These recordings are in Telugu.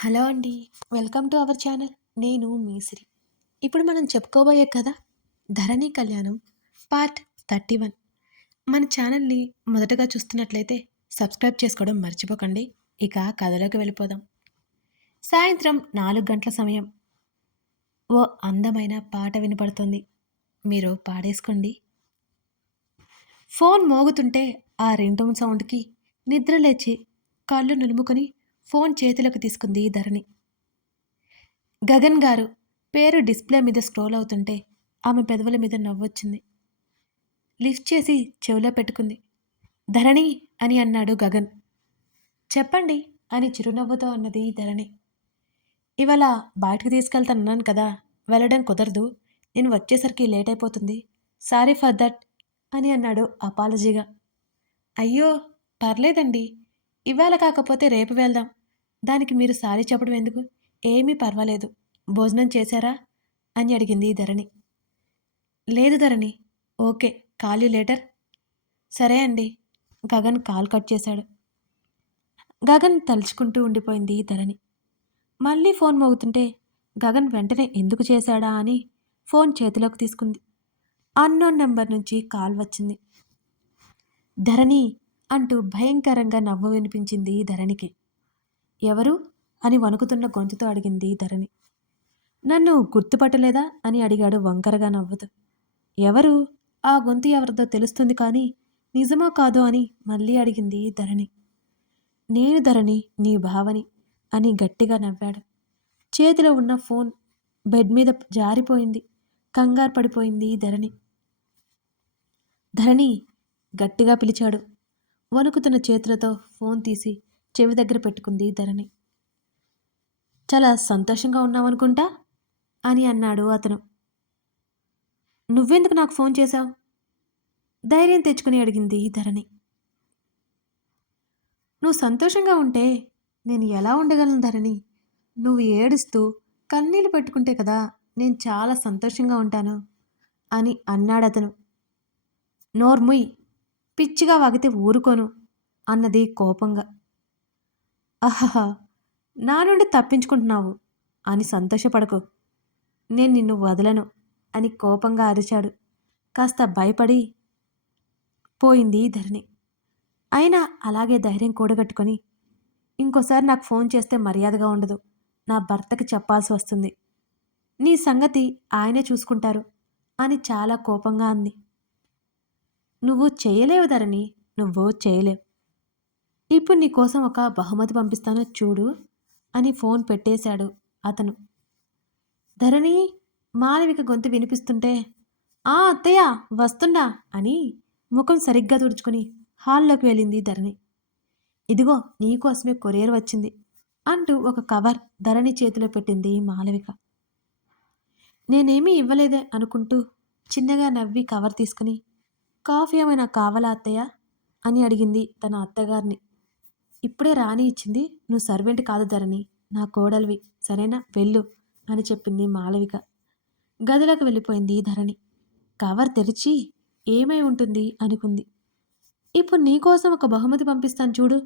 హలో అండి. Welcome to our channel. నేను మీసిరి. ఇప్పుడు మనం చెప్పుకోబోయే కథ ధరణి కళ్యాణం పార్ట్ థర్టీ వన్. మన ఛానల్ని మొదటగా చూస్తున్నట్లయితే సబ్స్క్రైబ్ చేసుకోవడం మర్చిపోకండి. ఇక కథలోకి వెళ్ళిపోదాం. సాయంత్రం నాలుగు గంటల సమయం. ఓ అందమైన పాట వినపడుతుంది. మీరు పాడేసుకోండి. ఫోన్ మోగుతుంటే ఆ రింగ్టోన్ సౌండ్కి నిద్ర లేచి కళ్ళు నులుముకొని ఫోన్ చేతులకు తీసుకుంది ధరణి. గగన్ గారు పేరు డిస్ప్లే మీద స్క్రోల్ అవుతుంటే ఆమె పెదవుల మీద నవ్వొచ్చింది. లిఫ్ట్ చేసి చెవిలో పెట్టుకుంది. ధరణి అని అన్నాడు గగన్. చెప్పండి అని చిరునవ్వుతో అన్నది ధరణి. ఇవాళ బయటకు తీసుకెళ్తానన్నాను కదా వెళ్ళడం కుదరదు. నేను వచ్చేసరికి లేట్ అయిపోతుంది. సారీ ఫర్ దట్ అని అన్నాడు అపాలజీగా. అయ్యో పర్లేదండి. ఇవాళ కాకపోతే రేపు వెళ్దాం. దానికి మీరు సారీ చెప్పడం ఎందుకు? ఏమీ పర్వాలేదు. భోజనం చేశారా? అని అడిగింది ధరణి. లేదు Dharani. Okay. Call you later. సరే అండి. గగన్ కాల్ కట్ చేశాడు. గగన్ తలుచుకుంటూ ఉండిపోయింది ధరణి. మళ్ళీ ఫోన్ మోగుతుంటే గగన్ వెంటనే ఎందుకు చేశాడా అని ఫోన్ చేతిలోకి తీసుకుంది. అన్నోన్ నెంబర్ నుంచి కాల్ వచ్చింది. ధరణి అంటూ భయంకరంగా నవ్వు వినిపించింది ధరణికి. ఎవరు? అని వణుకుతున్న గొంతుతో అడిగింది ధరణి. నన్ను గుర్తుపట్టలేదా? అని అడిగాడు వంకరగా నవ్వుతూ. ఎవరు? ఆ గొంతు ఎవరిదో తెలుస్తుంది కానీ నిజమో కాదో అని మళ్ళీ అడిగింది ధరణి. నేను ధరణి నీ భావని అని గట్టిగా నవ్వాడు. చేతిలో ఉన్న ఫోన్ బెడ్ మీద జారిపోయింది. కంగారు పడిపోయింది ధరణి. ధరణి గట్టిగా పిలిచాడు. వణుకుతున్న చేతులతో ఫోన్ తీసి చెవి దగ్గర పెట్టుకుంది ధరణి. చాలా సంతోషంగా ఉన్నావనుకుంటా? అని అన్నాడు అతను. నువ్వెందుకు నాకు ఫోన్ చేశావు? ధైర్యం తెచ్చుకుని అడిగింది ధరణి. నువ్వు సంతోషంగా ఉంటే నేను ఎలా ఉండగలను ధరణి? నువ్వు ఏడుస్తూ కన్నీళ్ళు పెట్టుకుంటే కదా నేను చాలా సంతోషంగా ఉంటాను అని అన్నాడు అతను. నోర్ముయ్ పిచ్చిగా వాగితే ఊరుకోను అన్నది కోపంగా. అహహా నా నుండి తప్పించుకుంటున్నావు అని సంతోషపడకు. నేను నిన్ను వదలను అని కోపంగా అరిచాడు. కాస్త భయపడి పోయింది ధరణి. అయినా అలాగే ధైర్యం కూడగట్టుకొని ఇంకోసారి నాకు ఫోన్ చేస్తే మర్యాదగా ఉండదు. నా భర్తకి చెప్పాల్సి వస్తుంది. నీ సంగతి ఆయనే చూసుకుంటారు అని చాలా కోపంగా అంది. నువ్వు చేయలేవు ధరణి నువ్వు చేయలేవు. ఇప్పుడు నీకోసం ఒక బహుమతి పంపిస్తాను చూడు అని ఫోన్ పెట్టేశాడు అతను. ధరణి మాలవిక గొంతు వినిపిస్తుంటే ఆ అత్తయ్య వస్తున్నా అని ముఖం సరిగ్గా తుడుచుకుని హాల్లోకి వెళ్ళింది ధరణి. ఇదిగో నీకోసమే కొరియర్ వచ్చింది అంటూ ఒక కవర్ ధరణి చేతిలో పెట్టింది మాలవిక నేనేమీ ఇవ్వలేదే అనుకుంటూ చిన్నగా నవ్వి కవర్ తీసుకుని కాఫీ ఏమైనా కావాలా అత్తయ్య అని అడిగింది తన అత్తగారిని. ఇప్పుడే రాణి ఇచ్చింది నువ్వు సర్వెంట్ కాదు ధరణి నా కోడలివి సరేనా? వెళ్ళు అని చెప్పింది మాలవిక గదిలోకి వెళ్ళిపోయింది ధరణి. కవర్ తెరిచి ఏమై ఉంటుంది? అనుకుంది. ఇప్పుడు నీకోసం ఒక బహుమతి పంపిస్తాను చూడు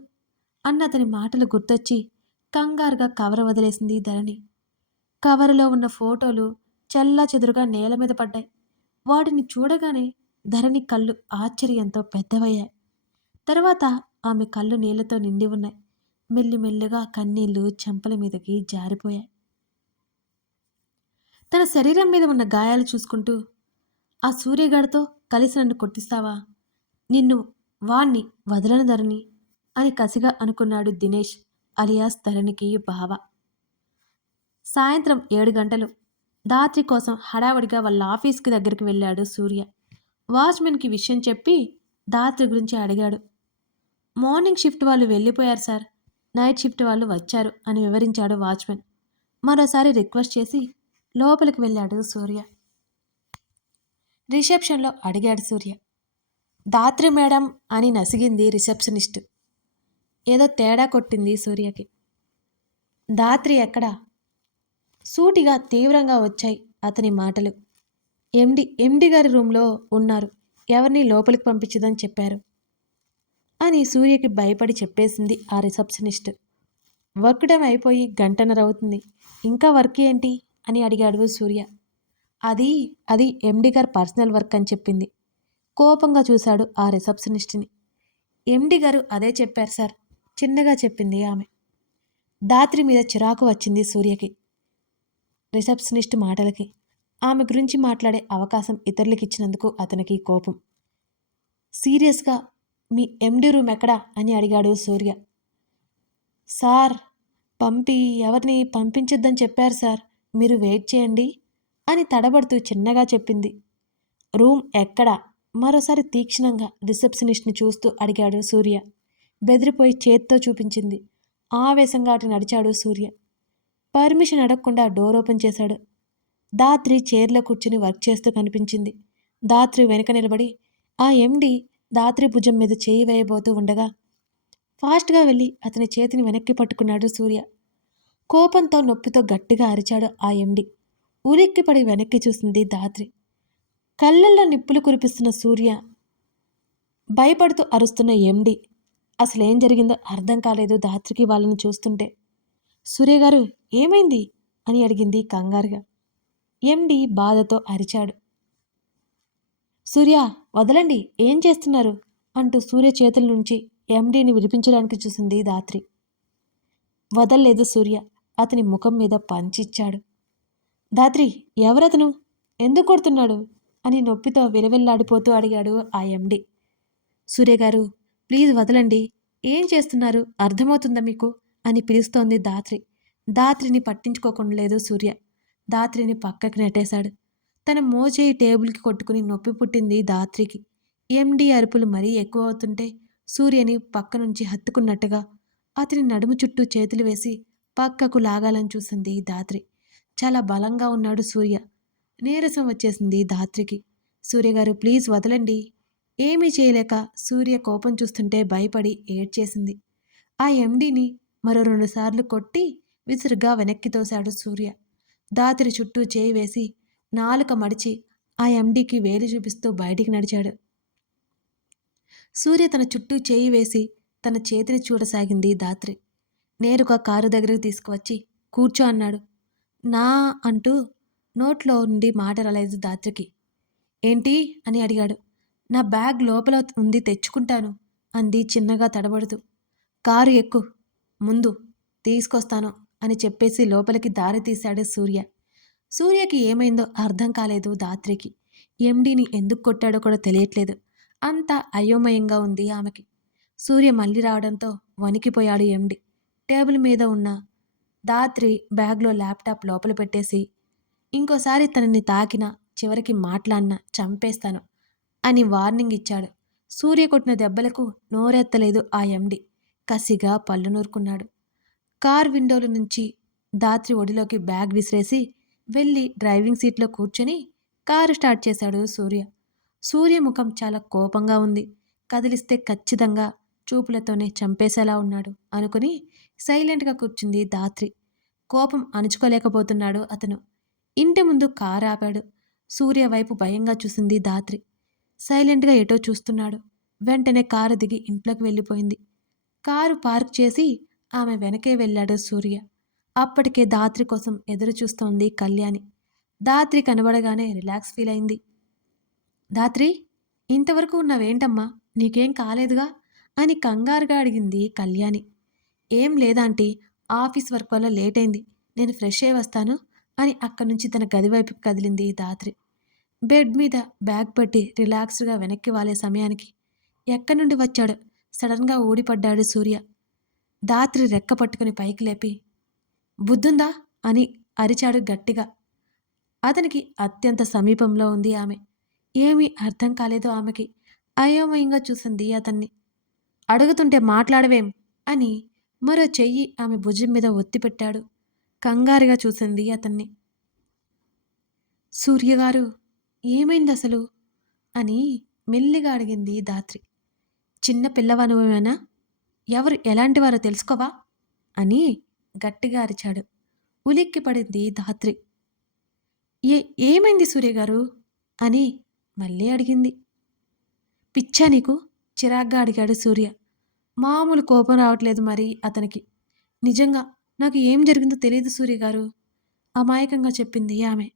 అన్న అతని మాటలు గుర్తొచ్చి కంగారుగా కవర్ వదిలేసింది ధరణి. కవరులో ఉన్న ఫోటోలు చల్లా చెదురుగా నేల మీద పడ్డాయి. వాటిని చూడగానే ధరణి కళ్ళు ఆశ్చర్యంతో పెద్దవయ్యాయి. తర్వాత ఆమె కళ్ళు నీళ్ళతో నిండి ఉన్నాయి. మెల్లిమెల్లిగా కన్నీళ్ళు చెంపల మీదకి జారిపోయాయి. తన శరీరం మీద ఉన్న గాయాలు చూసుకుంటూ ఆ సూర్యగాడితో కలిసి నన్ను కొట్టిస్తావా? నిన్ను వాణ్ణి వదలను ధరణి అని కసిగా అనుకున్నాడు దినేష్ అలియాస్ ధరణికి బావ. సాయంత్రం ఏడు గంటలు. దాత్రి కోసం హడావడిగా వాళ్ళ ఆఫీస్కి దగ్గరికి వెళ్ళాడు సూర్య. వాచ్మెన్కి విషయం చెప్పి దాత్రి గురించి అడిగాడు. మార్నింగ్ షిఫ్ట్ వాళ్ళు వెళ్ళిపోయారు సార్. నైట్ షిఫ్ట్ వాళ్ళు వచ్చారు అని వివరించాడు వాచ్మెన్. మరోసారి రిక్వెస్ట్ చేసి లోపలికి వెళ్ళాడు సూర్య. రిసెప్షన్లో అడిగాడు సూర్య. దాత్రి మేడం అని నసిగింది రిసెప్షనిస్ట్. ఏదో తేడా కొట్టింది సూర్యకి. దాత్రి ఎక్కడా? సూటిగా తీవ్రంగా వచ్చాయి అతని మాటలు. ఎండి ఎండి గారి రూమ్లో ఉన్నారు. ఎవరిని లోపలికి పంపించదని చెప్పారు. అని సూర్యకి భయపడి చెప్పేసింది ఆ రిసెప్షనిస్ట్. వర్క్ టైం అయిపోయి గంటన్నర అవుతుంది. ఇంకా వర్క్ ఏంటి? అని అడిగాడు సూర్య. అది అది ఎండి గారు పర్సనల్ వర్క్ అని చెప్పింది. కోపంగా చూశాడు ఆ రిసెప్షనిస్ట్ని. ఎండి గారు అదే చెప్పారు సార్. చిన్నగా చెప్పింది ఆమె. దాత్రి మీద చిరాకు వచ్చింది సూర్యకి. రిసెప్షనిస్ట్ మాటలకి. ఆమె గురించి మాట్లాడే అవకాశం ఇతరులకి ఇచ్చినందుకు అతనికి కోపం. సీరియస్గా మీ ఎండి రూమ్ ఎక్కడా? అని అడిగాడు సూర్య. సార్ పంపి ఎవరిని పంపించొద్దని చెప్పారు సార్. మీరు వెయిట్ చేయండి అని తడబడుతూ చిన్నగా చెప్పింది. రూమ్ ఎక్కడా? మరోసారి తీక్షణంగా రిసెప్షనిస్ట్ని చూస్తూ అడిగాడు సూర్య. బెదిరిపోయి చేత్తో చూపించింది. ఆవేశంగా అటు నడిచాడు సూర్య. పర్మిషన్ అడగకుండా డోర్ ఓపెన్ చేశాడు. దాత్రి చైర్లో కూర్చుని వర్క్ చేస్తూ కనిపించింది. దాత్రి వెనుక నిలబడి ఆ ఎండి దాత్రి భుజం మీద చేయి వేయబోతూ ఉండగా ఫాస్ట్గా వెళ్ళి అతని చేతిని వెనక్కి పట్టుకున్నాడు సూర్య. కోపంతో నొప్పితో గట్టిగా అరిచాడు ఆ ఎండి. ఉలిక్కిపడి వెనక్కి చూసింది దాత్రి. కళ్ళల్లో నిప్పులు కురిపిస్తున్న సూర్య భయపడుతూ అరుస్తున్న ఎండి. అసలేం జరిగిందో అర్థం కాలేదు దాత్రికి వాళ్ళని చూస్తుంటే. సూర్య గారు ఏమైంది? అని అడిగింది కంగారుగా. ఎండి బాధతో అరిచాడు. సూర్య వదలండి. ఏం చేస్తున్నారు? అంటూ సూర్య చేతుల నుంచి ఎండీని విడిపించడానికి చూసింది దాత్రి వదల్లేదు సూర్య. అతని ముఖం మీద పంచిచ్చాడు దాత్రి ఎవరతను? ఎందుకు కొడుతున్నాడు? అని నొప్పితో విలవిల్లాడిపోతూ అడిగాడు ఆ ఎండి సూర్య గారు ప్లీజ్ వదలండి. ఏం చేస్తున్నారు? అర్థమవుతుందా మీకు? అని పిలుస్తోంది దాత్రి దాత్రిని పట్టించుకోకుండా లేదు సూర్య. దాత్రిని పక్కకి నెట్టేశాడు. తన మోచేయి టేబుల్కి కొట్టుకుని నొప్పి పుట్టింది దాత్రికి ఎండి అరుపులు మరీ ఎక్కువ అవుతుంటే సూర్యని పక్క నుంచి హత్తుకున్నట్టుగా అతని నడుము చుట్టూ చేతులు వేసి పక్కకు లాగాలని చూసింది దాత్రి చాలా బలంగా ఉన్నాడు సూర్య. నీరసం వచ్చేసింది దాత్రికి సూర్యగారు ప్లీజ్ వదలండి. ఏమీ చేయలేక సూర్య కోపం చూస్తుంటే భయపడి ఏడ్చేసింది. ఆ ఎండిని మరో రెండుసార్లు కొట్టి విసురుగా వెనక్కి తోశాడు సూర్య. దాత్రి చుట్టూ చేయి వేసి నాలుక మడిచి ఆ ఎండీకి వేలు చూపిస్తూ బయటికి నడిచాడు. సూర్య తన చుట్టూ చేయి వేసి తన చేతిని చూడసాగింది దాత్రి నేరుగా కారు దగ్గరికి తీసుకువచ్చి కూర్చో అన్నాడు. నా అంటూ నోట్లో నుండి మాట రాలేదు దాత్రికి ఏంటి? అని అడిగాడు. నా బ్యాగ్ లోపల ఉంది తెచ్చుకుంటాను అంది చిన్నగా తడబడుతూ. కారు ఎక్కు ముందు తీసుకొస్తాను అని చెప్పేసి లోపలికి దారి తీశాడు సూర్య. సూర్యకి ఏమైందో అర్థం కాలేదు దాత్రికి ఎండీని ఎందుకు కొట్టాడో కూడా తెలియట్లేదు. అంత అయోమయంగా ఉంది ఆమెకి. సూర్య మళ్ళీ రావడంతో వణికిపోయాడు ఎండి. టేబుల్ మీద ఉన్న దాత్రి బ్యాగ్లో ల్యాప్టాప్ లోపల పెట్టేసి ఇంకోసారి తనని తాకిన చివరికి మాట్లాడినా చంపేస్తాను అని వార్నింగ్ ఇచ్చాడు. సూర్య కొట్టిన దెబ్బలకు నోరెత్తలేదు ఆ ఎండి. కసిగా పళ్ళు నూరుకున్నాడు. కార్ విండోల నుంచి దాత్రి ఒడిలోకి బ్యాగ్ విసిరేసి వెళ్ళి డ్రైవింగ్ సీట్లో కూర్చొని కారు స్టార్ట్ చేశాడు సూర్య. సూర్య ముఖం చాలా కోపంగా ఉంది. కదిలిస్తే ఖచ్చితంగా చూపులతోనే చంపేసేలా ఉన్నాడు అనుకుని సైలెంట్గా కూర్చుంది దాత్రి కోపం అణుచుకోలేకపోతున్నాడు అతను. ఇంటి ముందు కారు ఆపాడు. సూర్య వైపు భయంగా చూసింది దాత్రి సైలెంట్గా ఎటో చూస్తున్నాడు. వెంటనే కారు దిగి ఇంట్లోకి వెళ్ళిపోయింది. కారు పార్క్ చేసి ఆమె వెనకే వెళ్ళాడు సూర్య. అప్పటికే దాత్రి కోసం ఎదురు చూస్తోంది కళ్యాణి. దాత్రి కనబడగానే రిలాక్స్ ఫీల్ అయింది. దాత్రి ఇంతవరకు ఉన్నావేంటమ్మా? నీకేం కాలేదుగా? అని కంగారుగా అడిగింది కళ్యాణి. ఏం లేదాంటీ ఆఫీస్ వర్క్ వల్ల లేట్ అయింది నేను ఫ్రెష్ అయ్యి వస్తాను అని అక్కడి నుంచి తన గది వైపుకి కదిలింది దాత్రి. బెడ్ మీద బ్యాగ్ పెట్టి రిలాక్స్డ్గా వెనక్కి వాలే సమయానికి ఎక్కడి నుండి వచ్చాడు? సడన్గా ఊడిపడ్డాడు సూర్య. దాత్రి రెక్క పట్టుకుని పైకి లేపి బుద్ధుందా? అని అరిచాడు గట్టిగా. అతనికి అత్యంత సమీపంలో ఉంది ఆమె. ఏమీ అర్థం కాలేదు ఆమెకి. అయోమయంగా చూసింది అతన్ని. అడుగుతుంటే మాట్లాడవేం? అని మరో చెయ్యి ఆమె భుజం మీద ఒత్తిపెట్టాడు కంగారుగా చూసింది అతన్ని. సూర్యగారు ఏమైంది అసలు అని మెల్లిగా అడిగింది దాత్రి చిన్న పిల్లవనుభవేనా ఎవరు ఎలాంటివారో తెలుసుకోవా? అని గట్టిగా అరిచాడు. ఉలిక్కి పడింది ధాత్రి. ఏ ఏమైంది సూర్యగారు? అని మళ్ళీ అడిగింది. పిచ్చా నీకు? చిరాగ్గా అడిగాడు సూర్య. మామూలు కోపం రావట్లేదు మరి అతనికి. నిజంగా నాకు ఏం జరిగిందో తెలియదు సూర్యగారు అమాయకంగా చెప్పింది ఆమె.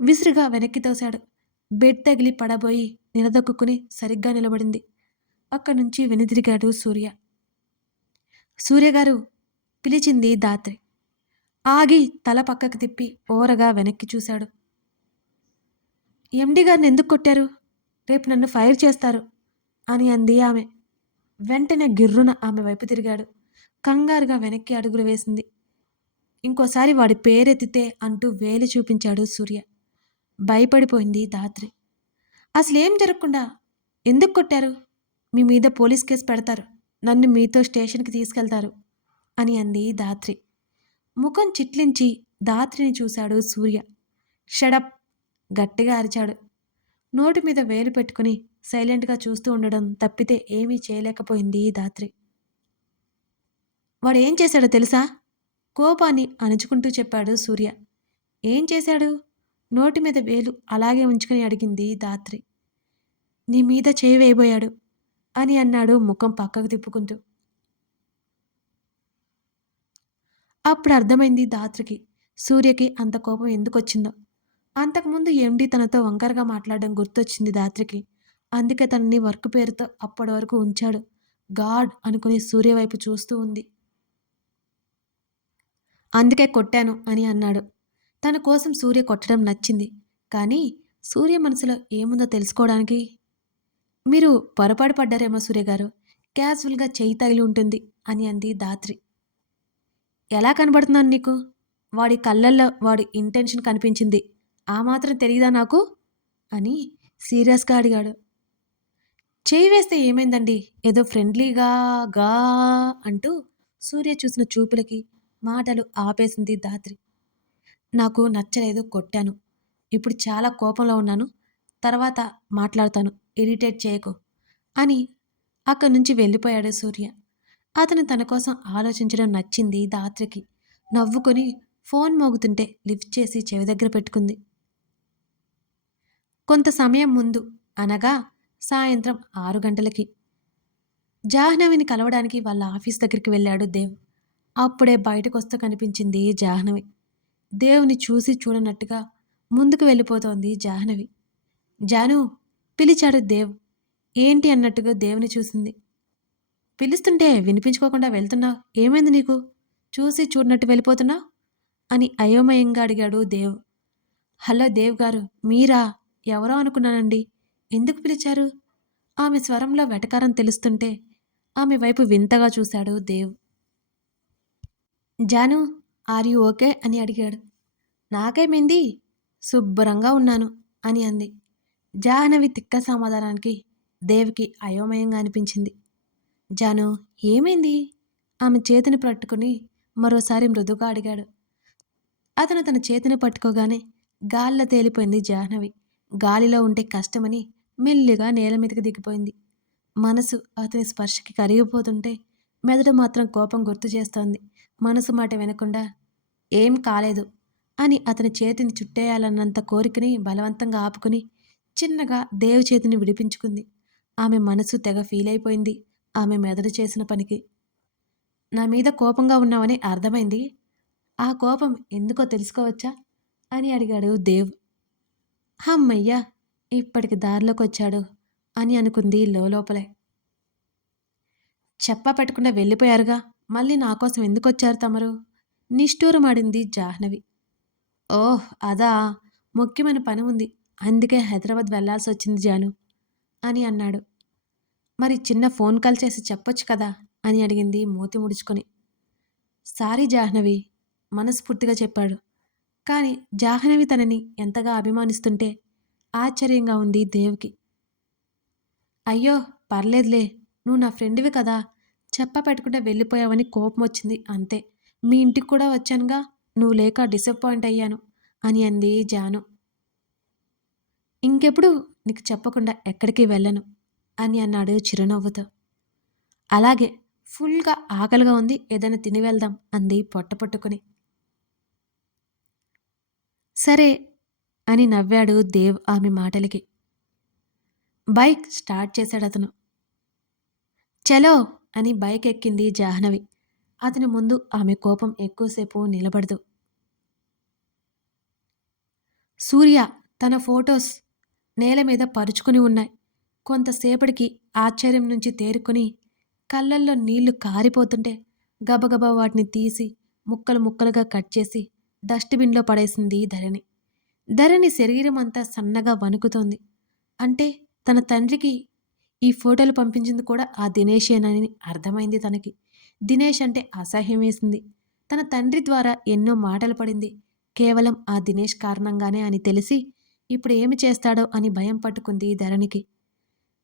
విసురుగా వెనక్కి తోశాడు. బెడ్ తగిలి పడబోయి నిలదొక్కుని సరిగ్గా నిలబడింది. అక్కడి నుంచి వెనుదిరిగాడు సూర్య. సూర్యగారు పిలిచింది దాత్రి. ఆగి తల పక్కకు తిప్పి ఓరగా వెనక్కి చూశాడు. ఎండి గారిని ఎందుకు కొట్టారు? రేపు నన్ను ఫైర్ చేస్తారు అని అంది ఆమె. వెంటనే గిర్రున ఆమె వైపు తిరిగాడు. కంగారుగా వెనక్కి అడుగులు వేసింది. ఇంకోసారి వాడి పేరెత్తితే అంటూ వేలు చూపించాడు సూర్య. భయపడిపోయింది దాత్రి. అసలేం జరగకుండా ఎందుకు కొట్టారు? మీ మీద పోలీస్ కేసు పెడతారు. నన్ను మీతో స్టేషన్కి తీసుకెళ్తారు. అని అంది దాత్రి ముఖం చిట్లించి దాత్రిని చూశాడు సూర్య. షడప్! గట్టిగా అరిచాడు. నోటి మీద వేలు పెట్టుకుని సైలెంట్గా చూస్తూ ఉండడం తప్పితే ఏమీ చేయలేకపోయింది దాత్రి వాడు ఏం చేశాడో తెలుసా? కోపాన్ని అణుచుకుంటూ చెప్పాడు సూర్య. ఏం చేశాడు? నోటి మీద వేలు అలాగే ఉంచుకుని అడిగింది దాత్రి నీ మీద చేయి వేయబోయాడు అని అన్నాడు ముఖం పక్కకు తిప్పుకుంటూ. అప్పుడు అర్థమైంది దాత్రికి సూర్యకి అంత కోపం ఎందుకు వచ్చిందో అంతకుముందు ఎండి తనతో వంకరగా మాట్లాడడం గుర్తొచ్చింది దాత్రికి అందుకే తనని వర్క్ పేరుతో అప్పటి వరకు ఉంచాడు. గాడ్ అనుకుని సూర్య వైపు చూస్తూ ఉంది. అందుకే కొట్టాను అని అన్నాడు. తన కోసం సూర్య కొట్టడం నచ్చింది. కానీ సూర్య మనసులో ఏముందో తెలుసుకోవడానికి? మీరు పొరపాటు పడ్డారేమో సూర్య గారు క్యాజువల్గా చేయి తగిలి ఉంటుంది అని అంది దాత్రి. ఎలా కనబడుతున్నాను నీకు? వాడి కళ్ళల్లో వాడి ఇంటెన్షన్ కనిపించింది. ఆ మాత్రం తెలియదా నాకు? అని సీరియస్గా అడిగాడు. చేయి వేస్తే ఏమైందండి? ఏదో ఫ్రెండ్లీగా గా అంటూ సూర్య చూసిన చూపులకి మాటలు ఆపేసింది దాత్రి నాకు నచ్చలేదు కొట్టాను. ఇప్పుడు చాలా కోపంలో ఉన్నాను. తర్వాత మాట్లాడతాను. ఇరిటేట్ చేయకు అని అక్కడి నుంచి వెళ్ళిపోయాడు సూర్య. అతను తన కోసం ఆలోచించడం నచ్చింది దాత్రికి. నవ్వుకొని ఫోన్ మోగుతుంటే లిఫ్ట్ చేసి చెవి దగ్గర పెట్టుకుంది. కొంత సమయం ముందు అనగా సాయంత్రం ఆరు గంటలకి. జాహ్నవిని కలవడానికి వాళ్ళ ఆఫీస్ దగ్గరికి వెళ్ళాడు దేవ్. అప్పుడే బయటకు వస్తూ కనిపించింది జాహ్నవి. దేవుని చూసి చూడనట్టుగా ముందుకు వెళ్ళిపోతోంది జాహ్నవి. జాను పిలిచాడు దేవ్. ఏంటి అన్నట్టుగా దేవుని చూసింది. పిలుస్తుంటే వినిపించుకోకుండా వెళ్తున్నావు ఏమైంది నీకు? చూసి చూడనట్టు వెళ్ళిపోతున్నావు అని అయోమయంగా అడిగాడు దేవ్. హలో దేవ్ గారు మీరా? ఎవరో అనుకున్నానండి. ఎందుకు పిలిచారు? ఆమె స్వరంలో వెటకారం తెలుస్తుంటే ఆమె వైపు వింతగా చూశాడు Dev. Janu are you okay? అని అడిగాడు. నాకేమైంది? శుభ్రంగా ఉన్నాను అని అంది. జాహ్నవి తిక్క సమాధానానికి దేవికి అయోమయంగా అనిపించింది. జాను ఏమైంది? ఆమె చేతిని పట్టుకుని మరోసారి మృదుగా అడిగాడు. అతను తన చేతిని పట్టుకోగానే గాల్లో తేలిపోయింది జాహ్నవి. గాలిలో ఉంటే కష్టమని మెల్లిగా నేల మీదకి దిగిపోయింది. మనసు అతని స్పర్శకి కరిగిపోతుంటే మెదడు మాత్రం కోపం గుర్తు చేస్తోంది. మనసు మాట వినకుండా ఏం కాలేదు అని అతని చేతిని చుట్టేయాలన్నంత కోరికని బలవంతంగా ఆపుకుని చిన్నగా దేవు చేతిని విడిపించుకుంది. ఆమె మనసు తెగ ఫీల్ అయిపోయింది ఆమె మెదడు చేసిన పనికి. నా మీద కోపంగా ఉన్నావని అర్థమైంది. ఆ కోపం ఎందుకో తెలుసుకోవచ్చా? అని అడిగాడు దేవ్. హమ్మయ్యా ఇప్పటికి దారిలోకి వచ్చాడు అని అనుకుంది లోపలే చెప్ప పెట్టకుండా వెళ్ళిపోయారుగా మళ్ళీ నా కోసం ఎందుకు వచ్చారు తమరు? నిష్ఠూరమాడింది జాహ్నవి. ఓహ్ అదా ముఖ్యమైన పని ఉంది. అందుకే హైదరాబాద్ వెళ్ళాల్సి వచ్చింది జాను అని అన్నాడు. మరి చిన్న ఫోన్ కాల్ చేసి చెప్పొచ్చు కదా? అని అడిగింది మూతి ముడుచుకొని. సారీ జాహ్నవి మనస్ఫూర్తిగా చెప్పాడు. కానీ జాహ్నవి తనని ఎంతగా అభిమానిస్తుంటే ఆశ్చర్యంగా ఉంది దేవ్కి. అయ్యో పర్లేదులే నువ్వు నా ఫ్రెండ్వి కదా చెప్ప పెట్టుకుంటే వెళ్ళిపోయావని కోపం వచ్చింది అంతే. మీ ఇంటికి కూడా వచ్చానుగా నువ్వు లేక డిసప్పాయింట్ అయ్యాను అని అంది జాను. ఇంకెప్పుడు నీకు చెప్పకుండా ఎక్కడికి వెళ్ళను. అని అన్నాడు చిరునవ్వుతో. అలాగే ఫుల్గా ఆకలిగా ఉంది ఏదైనా తిని వెళ్దాం అంది పొట్ట పట్టుకుని. సరే అని నవ్వాడు దేవ్ ఆమె మాటలకి. బైక్ స్టార్ట్ చేశాడు అతను. చలో అని బైక్ ఎక్కింది జాహ్నవి. అతని ముందు ఆమె కోపం ఎక్కువసేపు నిలబడదు. సూర్య తన ఫొటోస్ నేల మీద పరుచుకుని ఉన్నాయి. కొంతసేపటికి ఆశ్చర్యం నుంచి తేరుకొని కళ్ళల్లో నీళ్ళు కారిపోతుంటే గబగబా వాటిని తీసి ముక్కలు ముక్కలుగా కట్ చేసి డస్ట్బిన్లో పడేసింది ధరణి. ధరణి శరీరం అంతా సన్నగా వణుకుతోంది. అంటే తన తండ్రికి ఈ ఫోటోలు పంపించింది కూడా ఆ దినేషేనని అర్థమైంది తనకి. దినేష్ అంటే అసహ్యం వేసింది తన తండ్రి ద్వారా ఎన్నో మాటలు పడింది. కేవలం ఆ దినేష్ కారణంగానే అని తెలిసి ఇప్పుడు ఏమి చేస్తాడో అని భయం పట్టుకుంది ధరణికి.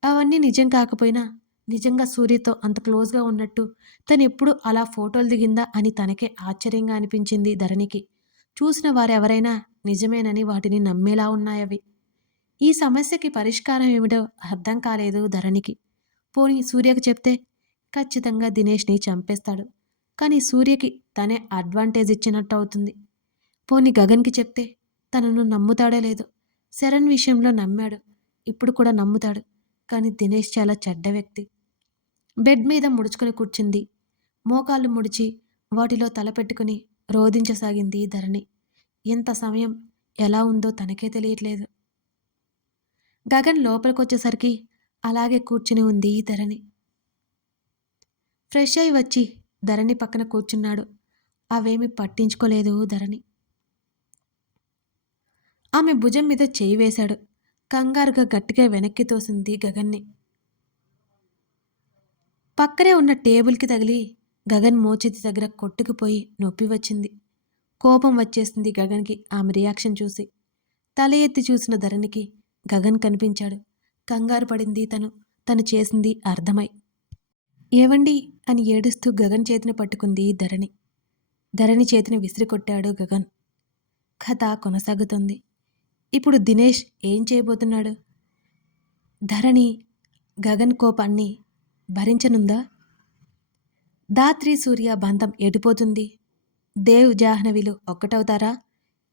అవన్నీ నిజం కాకపోయినా నిజంగా సూర్యతో అంత క్లోజ్గా ఉన్నట్టు తను ఎప్పుడు అలా ఫోటోలు దిగిందా అని తనకే ఆశ్చర్యంగా అనిపించింది ధరణికి. చూసిన వారెవరైనా నిజమేనని వాటిని నమ్మేలా ఉన్నాయవి. ఈ సమస్యకి పరిష్కారం ఏమిటో అర్థం కాలేదు ధరణికి. పోనీ సూర్యకు చెప్తే ఖచ్చితంగా దినేష్ని చంపేస్తాడు. కానీ సూర్యకి తనే అడ్వాంటేజ్ ఇచ్చినట్టు అవుతుంది. పోనీ గగన్కి చెప్తే తనను నమ్ముతాడో లేదో శరణ్ విషయంలో నమ్మాడు. ఇప్పుడు కూడా నమ్ముతాడు. కానీ దినేష్ చాలా చెడ్డ వ్యక్తి. బెడ్ మీద ముడుచుకొని కూర్చుంది. మోకాళ్ళు ముడిచి వాటిలో తలపెట్టుకుని రోధించసాగింది ధరణి. ఎంత సమయం ఎలా ఉందో తనకే తెలియట్లేదు. గగన్ లోపలికొచ్చేసరికి అలాగే కూర్చుని ఉంది ధరణి. ఫ్రెష్ అయి వచ్చి ధరణి పక్కన కూర్చున్నాడు. అవేమి పట్టించుకోలేదు ధరణి. ఆమె భుజం మీద చేయి వేశాడు. కంగారుగా గట్టిగా వెనక్కి తోసింది గగన్ని. పక్కనే ఉన్న టేబుల్కి తగిలి గగన్ మోచేతి దగ్గర కొట్టుకుపోయి నొప్పి వచ్చింది. కోపం వచ్చేసింది గగన్కి ఆమె రియాక్షన్ చూసి. తల ఎత్తి చూసిన ధరణికి గగన్ కనిపించాడు. కంగారు పడింది తను. తను చేసింది అర్థమై. ఏవండి? అని ఏడుస్తూ గగన్ చేతిని పట్టుకుంది ధరణి. ధరణి చేతిని విసిరికొట్టాడు గగన్. కథ కొనసాగుతుంది. ఇప్పుడు దినేష్ ఏం చేయబోతున్నాడు? ధరణి గగన్ కోపాన్ని భరించనుందా? దాత్రి సూర్య బంధం ఎడిపోతుంది దేవ్ జాహ్నవిలు ఒక్కటవుతారా?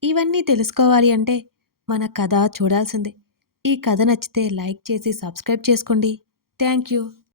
ఇవన్నీ తెలుసుకోవాలి అంటే మన కథ చూడాల్సిందే. ఈ కథ నచ్చితే లైక్ చేసి సబ్స్క్రైబ్ చేసుకోండి. Thank you.